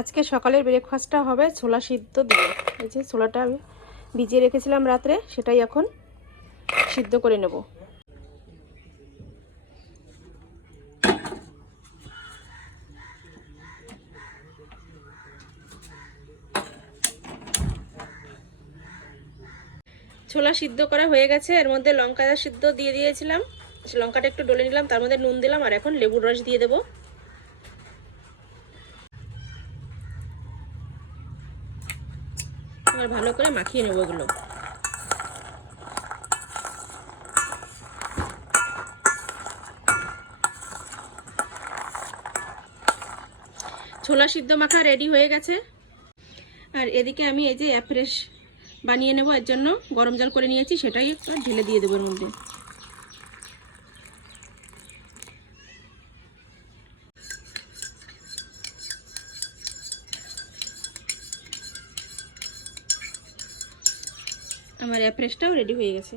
আজকে সকালের ব্রেকফাস্টটা হবে ছোলা সিদ্ধ দিয়ে। এই যে ছোলাটা আমি ভিজিয়ে রেখেছিলাম রাত্রে, সেটাই এখন সিদ্ধ করে নেব। ছোলা সিদ্ধ করা হয়ে গেছে, এর মধ্যে লঙ্কা সিদ্ধ দিয়ে দিয়েছিলাম। লঙ্কাটা একটু ডলে নিলাম, তার মধ্যে নুন দিলাম, আর এখন লেবুর রস দিয়ে দেবো। আর ভালো করে মাখিয়ে নেব এগুলো। ছোলা সিদ্ধ মাখা রেডি হয়ে গেছে। আর এদিকে আমি এই যে অ্যাফ্রেশ বানিয়ে নেব, এর জন্য গরম জল করে নিয়েছি, সেটাই একটু ঢেলে দিয়ে দেবো এর মধ্যে। আমার অ্যাপ্রেসটাও রেডি হয়ে গেছে।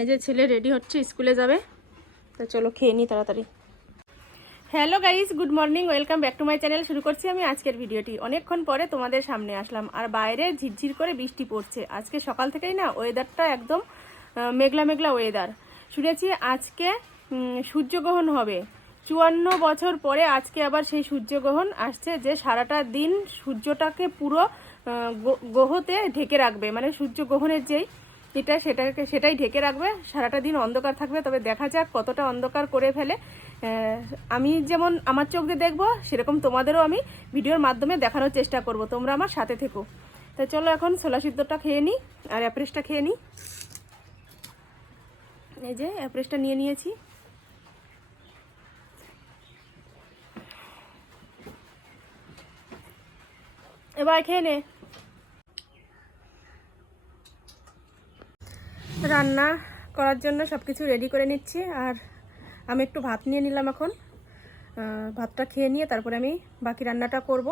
এই যে ছেলে রেডি হচ্ছে, স্কুলে যাবে। তো চলো খেয়ে নিই তাড়াতাড়ি। Hello guys good morning welcome back to my channel শুরু করছি আমি আজকের ভিডিওটি। অনেকক্ষণ পরে তোমাদের সামনে আসলাম। আর বাইরে ঝিরঝির করে বৃষ্টি পড়ছে। আজকে সকাল থেকেই না ওয়েদারটা একদম মেঘলা মেঘলা ওয়েদার শুনেছি আজকে সূর্যগ্রহণ হবে। চুয়ান্ন বছর পরে আজকে আবার সেই সূর্যগ্রহণ আসছে যে সারাটা দিন সূর্যটাকে পুরো গ্রহতে ঢেকে রাখবে। মানে সূর্যগ্রহণের যেই এটা সেটাকে, সেটাই ঢেকে রাখবে। সারাটা দিন অন্ধকার থাকবে। তবে দেখা যাক কতটা অন্ধকার করে ফেলে। আমি যেমন আমার চোখ দিয়ে দেখব, সেরকম তোমাদেরও আমি ভিডিওর মাধ্যমে দেখানোর চেষ্টা করব। তোমরা আমার সাথে থেকো। তা চলো এখন ছোলা সিদ্ধটা খেয়ে নিই আর অ্যাপ্রেসটা খেয়ে নিই এই যে অ্যাপ্রেসটা নিয়ে নিয়েছি। এবার খেয়ে নে। রান্না করার জন্য সব কিছু রেডি করে নিচ্ছি, আর আমি একটু ভাত নিয়ে নিলাম এখন। ভাতটা খেয়ে নিয়ে তারপরে আমি বাকি রান্নাটা করব।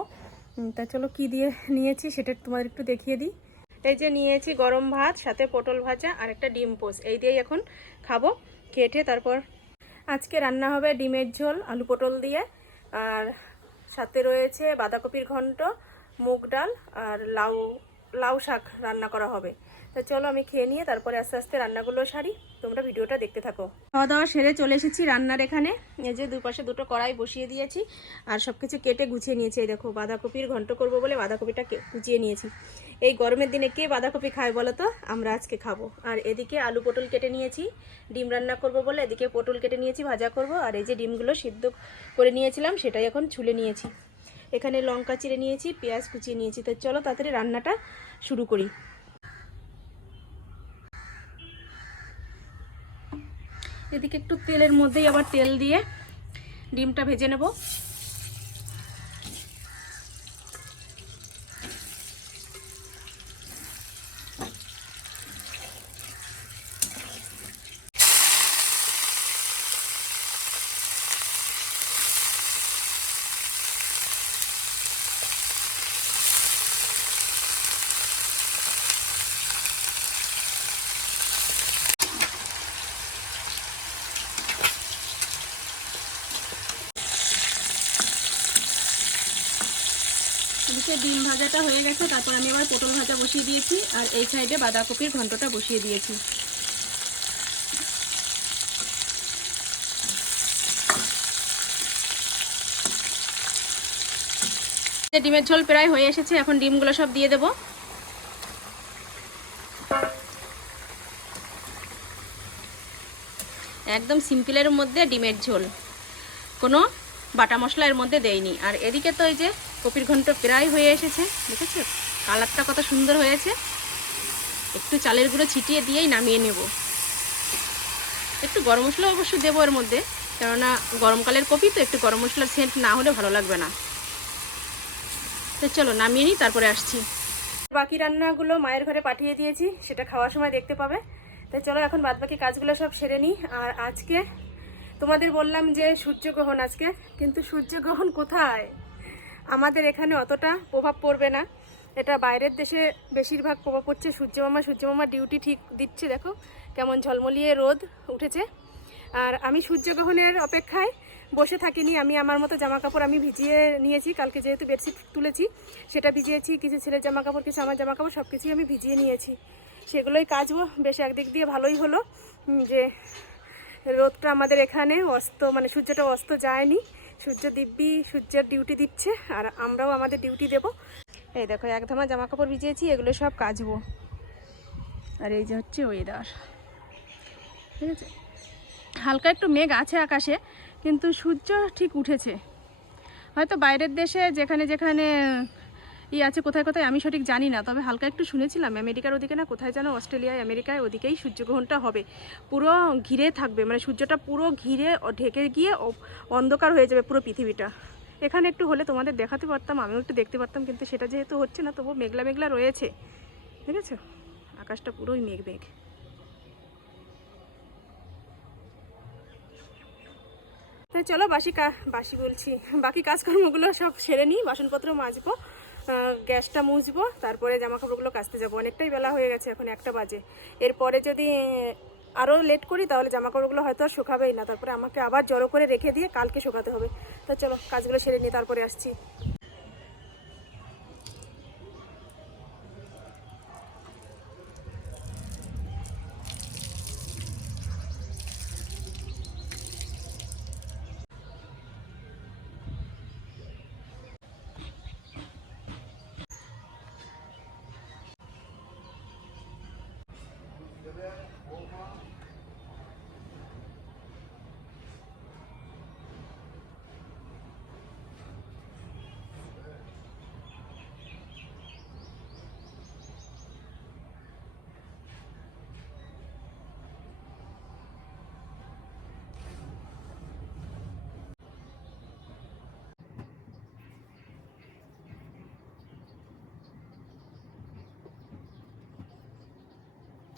তা চলো কি দিয়ে নিয়েছি সেটা তোমাদের একটু দেখিয়ে দিই। এই যে নিয়েছি গরম ভাত, সাথে পটল ভাজা আর একটা ডিম পোস এই দিয়েই এখন খাব খেটে তারপর আজকে রান্না হবে ডিমের ঝোল, আলু পটল দিয়ে। আর সাথে রয়েছে বাঁধাকপির ঘন্ট মুগ ডাল আর লাউ লাউ শাক রান্না করা হবে। তা চলো আমি খেয়ে নিয়ে তারপরে আস্তে আস্তে রান্নাগুলো সারি। তোমরা ভিডিওটা দেখতে থাকো। খাওয়া দাওয়া সেরে চলে এসেছি রান্নার এখানে। এই যে দুপাশে দুটো কড়াই বসিয়ে দিয়েছি আর সব কিছু কেটে গুছিয়ে নিয়েছি। এই দেখো, বাঁধাকপির ঘন্ট করব বলে বাঁধাকপিটা কুচিয়ে নিয়েছি। এই গরমের দিনে কে বাঁধাকপি খায় বলো তো? আমরা আজকে খাব। আর এদিকে আলু পটল কেটে নিয়েছি। ডিম রান্না করব বলে এদিকে পটল কেটে নিয়েছি, ভাজা করব। আর এই যে ডিমগুলো সিদ্ধ করে নিয়েছিলাম, সেটাই এখন ছুলে নিয়েছি। এখানে লঙ্কা চিড়ে নিয়েছি, পেঁয়াজ কুচিয়ে নিয়েছি। তো চলো তাড়াতাড়ি রান্নাটা শুরু করি। এদিকে একটু তেলের মধ্যেই আবার তেল দিয়ে ডিমটা ভেজে নেব। এদিকে ডিম ভাজাটা হয়ে গেছে, তারপর আমি আবার পটল ভাজা বসিয়ে দিয়েছি, আর এই সাইডে বাঁধাকপির ঘন্টটা বসিয়ে দিয়েছি। ডিমের ঝোল প্রায় হয়ে এসেছে, এখন ডিমগুলো সব দিয়ে দেবো। একদম সিম্পলের মধ্যে ডিমের ঝোল। কোনো বাটা মশলা এর মধ্যে দেয়নি আর এদিকে তো এই যে কপির ঘন্ট প্রায় হয়ে এসেছে, দেখেছ? কালারটা কত সুন্দর হয়েছে। একটু চালের গুঁড়ো ছিটিয়ে দিয়েই নামিয়ে নেব। একটু গরম মশলা অবশ্য দেবো এর মধ্যে, কেননা গরমকালের কপি তো একটু গরম মশলার সেন্ট না হলে ভালো লাগবে না। তো চলো, নামিয়ে নিই, তারপরে আসছি। বাকি রান্নাগুলো মায়ের ঘরে পাঠিয়ে দিয়েছি, সেটা খাওয়ার সময় দেখতে পাবে। তাই চলো, এখন বাদ বাকি কাজগুলো সব সেরে নিই। আর আজকে তোমাদের বললাম যে সূর্যগ্রহণ আজকে, কিন্তু সূর্যগ্রহণ কোথায়? আমাদের এখানে অতটা প্রভাব পড়বে না। এটা বাইরের দেশে বেশিরভাগ প্রভাব পড়ছে। সূর্যমামা সূর্যমামা ডিউটি ঠিক দিচ্ছে, দেখো কেমন ঝলমলিয়ে রোদ উঠেছে। আর আমি সূর্যগ্রহণের অপেক্ষায় বসে থাকিনি। আমি আমার মতো জামা কাপড় আমি ভিজিয়ে নিয়েছি। কালকে যেহেতু বেডশিট তুলেছি, সেটা ভিজিয়েছি, কিছু ছেলের জামা কাপড় কিছু আমার জামা কাপড় সব কিছুই আমি ভিজিয়ে নিয়েছি। সেগুলোই কাচবো। বেশ একদিক দিয়ে ভালোই হলো যে রোদটা আমাদের এখানে অস্ত মানে সূর্যটা অস্ত যায়নি। সূর্য দিব্যি, সূর্যের ডিউটি দিচ্ছে, আর আমরাও আমাদের ডিউটি দেব। এই দেখো, এক ধামা জামা কাপড় ভিজিয়েছি, এগুলো সব কাজবো আর এই যে হচ্ছে ওয়েদার ঠিক আছে? হালকা একটু মেঘ আছে আকাশে, কিন্তু সূর্য ঠিক উঠেছে। হয়তো বাইরের দেশে যেখানে যেখানে ই আছে, কোথায় কোথায় আমি সঠিক জানি না। তবে হালকা একটু শুনেছিলাম, আমেরিকার ওদিকে না, কোথায় যেন অস্ট্রেলিয়ায়, আমেরিকায় ওদিকেই সূর্যগ্রহণটা হবে। পুরো ঘিরে থাকবে মানে সূর্যটা পুরো ঘিরে ঢেকে গিয়ে অন্ধকার হয়ে যাবে পুরো পৃথিবীটা। এখানে একটু হলে তোমাদের দেখাতে পারতাম, আমিও একটু দেখতে পারতাম, কিন্তু সেটা যেহেতু হচ্ছে না তবু মেঘলা মেঘলা রয়েছে। ঠিক আছে? আকাশটা পুরোই মেঘ মেঘ। তো চলো, বাসি কা, বাসি বলছি। বাকি কাজকর্মগুলো সব সেরে নিই, বাসনপত্র মাজবো। গ্যাসটা মুছবো, তারপরে জামা কাপড়গুলো কাচতে যাব। অনেকটাই বেলা হয়ে গেছে, এখন একটা বাজে। এরপরে যদি আরও লেট করি, তাহলে জামা কাপড়গুলো হয়তো আর শুকাবেই না। তারপরে আমাকে আবার জড়ো করে রেখে দিয়ে কালকে শুকাতে হবে। তো চলো, কাজগুলো সেরে নিয়ে তারপরে আসছি।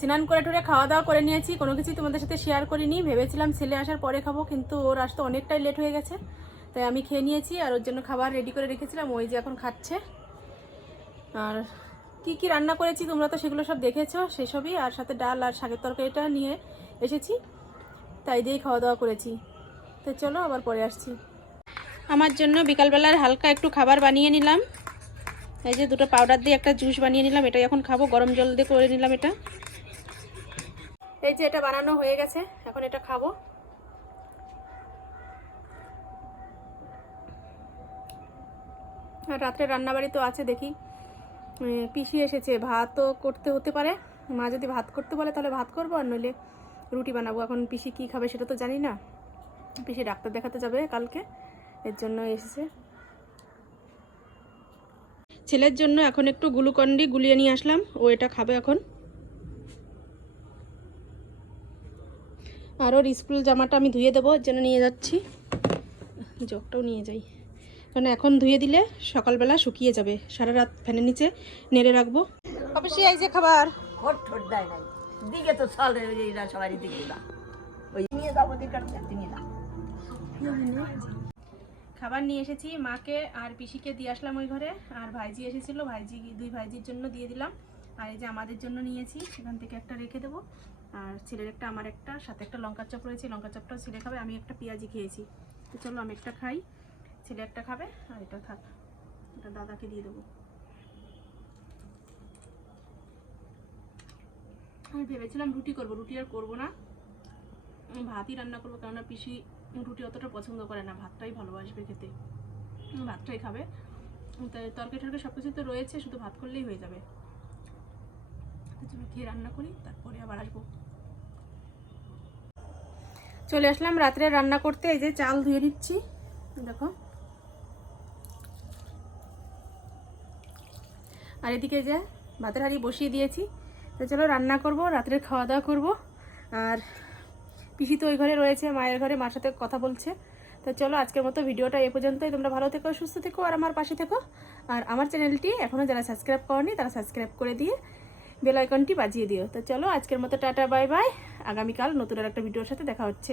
স্নান করে টুরে খাওয়া দাওয়া করে নিয়েছি, কোনো কিছুই তোমাদের সাথে শেয়ার করিনি। ভেবেছিলাম ছেলে আসার পরে খাব, কিন্তু ওর আসতে অনেকটাই লেট হয়ে গেছে, তাই আমি খেয়ে নিয়েছি আর ওর জন্য খাবার রেডি করে রেখেছিলাম, ওই যে এখন খাচ্ছে। আর কি কি রান্না করেছি তোমরা তো সেগুলো সব দেখেছ, সেসবই, আর সাথে ডাল আর শাকের তরকারিটা নিয়ে এসেছি, তাই দিয়েই খাওয়া দাওয়া করেছি। তো চলো আবার পরে আসছি। আমার জন্য বিকালবেলার হালকা একটু খাবার বানিয়ে নিলাম, এই যে দুটো পাউডার দিয়ে একটা জুস বানিয়ে নিলাম, এটাই এখন খাব, গরম জল দিয়ে করে নিলাম এটা। এই যে এটা বানানো হয়ে গেছে, এখন এটা খাব। আর রাত্রে রান্নাবাড়ি তো আছে, দেখি পিসি এসেছে, ভাতও করতে হতে পারে। মা যদি ভাত করতে বলে, তাহলে ভাত করব, আর নইলে রুটি বানাবো। এখন পিসি কি খাবে সেটা তো জানি না। পিসি ডাক্তার দেখাতে যাবে কালকে, এর জন্য এসেছে। ছেলের জন্য এখন একটু গ্লুকন্ডি গুলিয়ে নিয়ে আসলাম, ও এটা খাবে এখন। আর ওর স্কুল জামাটা আমি ধুয়ে দেবো এর জন্য নিয়ে যাচ্ছি। জগটাও নিয়ে যাই। কারণ এখন ধুয়ে দিলে সকালবেলা শুকিয়ে যাবে। সারা রাত ফ্যানের নিচে নেড়ে রাখব। অবশ্যই এই যে খাবার। দিকে তো চলে এরা সবাই দিকে না ওই নিয়ে যাব খাবার নিয়ে এসেছি মাকে আর পিসিকে দিয়ে আসলাম ওই ঘরে। আর ভাইজি এসেছিল ভাইজি দুই ভাইজির জন্য দিয়ে দিলাম। আর এই যে আমাদের জন্য নিয়েছি সেখান থেকে একটা রেখে দেবো। আর ছেলের একটা, আমার একটা, সাথে একটা লঙ্কার চপ রয়েছে লঙ্কার চপটাও ছেলে খাবে, আমি একটা পেঁয়াজি খেয়েছি। তো চলো আমি একটা খাই, ছেলে একটা খাবে, আর এটা থাক, এটা দাদাকে দিয়ে দেবো। আমি ভেবেছিলাম রুটি করব, রুটি আর করব না। ভাতই রান্না করব, কেননা পিসি রুটি অতটা পছন্দ করে না, ভাতটাই ভালোবাসবে খেতে। ভাতটাই খাবে। তরকারি টরকারি সব কিছু তো রয়েছে, শুধু ভাত করলেই হয়ে যাবে। চলো খেয়ে রান্না করি, তারপরে আবার আসব। চলে আসলাম রাত্রে রান্না করতে, এই যে চাল ধুয়ে দিচ্ছি দেখো। আর এদিকে যে ভাতের হাঁড়ি বসিয়ে দিয়েছি, তো চলো রান্না করব, রাত্রে খাওয়া দাওয়া করব। আর পিসি তো ওই ঘরে রয়েছে, মায়ের ঘরে, মার সাথে কথা বলছে। তো চলো আজকের মতো ভিডিওটা এ পর্যন্তই। তোমরা ভালো থেকো, সুস্থ থেকো, আর আমার পাশে থেকো। আর আমার চ্যানেলটি এখনও যারা সাবস্ক্রাইব করনি, তারা সাবস্ক্রাইব করে দিয়ে বেল আইকনটি বাজিয়ে দিও। তো চলো আজকের মতো টাটা, বাই বাই। আগামীকাল নতুন আর একটা ভিডিওর সাথে দেখা হচ্ছে।